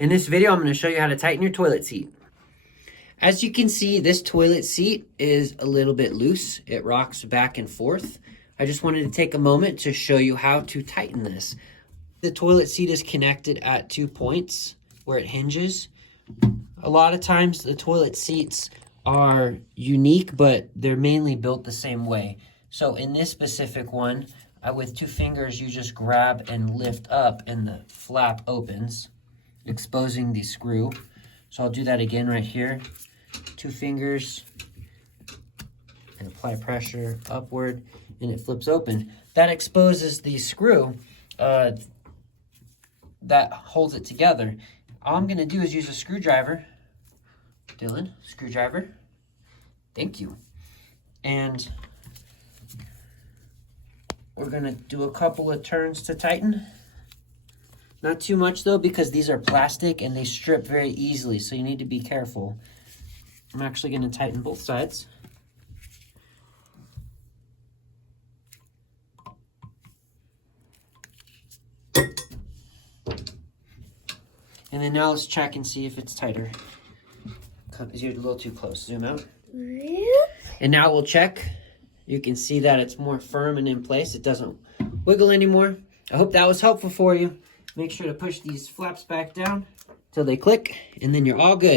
In this video, I'm going to show you how to tighten your toilet seat. As you can see, this toilet seat is a little bit loose. It rocks back and forth. I just wanted to take a moment to show you how to tighten this. The toilet seat is connected at 2 points where it hinges. A lot of times the toilet seats are unique, but they're mainly built the same way. So in this specific one, with 2 fingers, you just grab and lift up and the flap opens, exposing the screw. So I'll do that again right here. 2 fingers and apply pressure upward and it flips open. That exposes the screw that holds it together. All I'm gonna do is use a screwdriver. Dylan, screwdriver. Thank you. And we're gonna do a couple of turns to tighten. Not too much though, because these are plastic and they strip very easily, so you need to be careful. I'm actually gonna tighten both sides. And then now let's check and see if it's tighter. You're a little too close, zoom out. And now we'll check. You can see that it's more firm and in place. It doesn't wiggle anymore. I hope that was helpful for you. Make sure to push these flaps back down till they click, and then you're all good.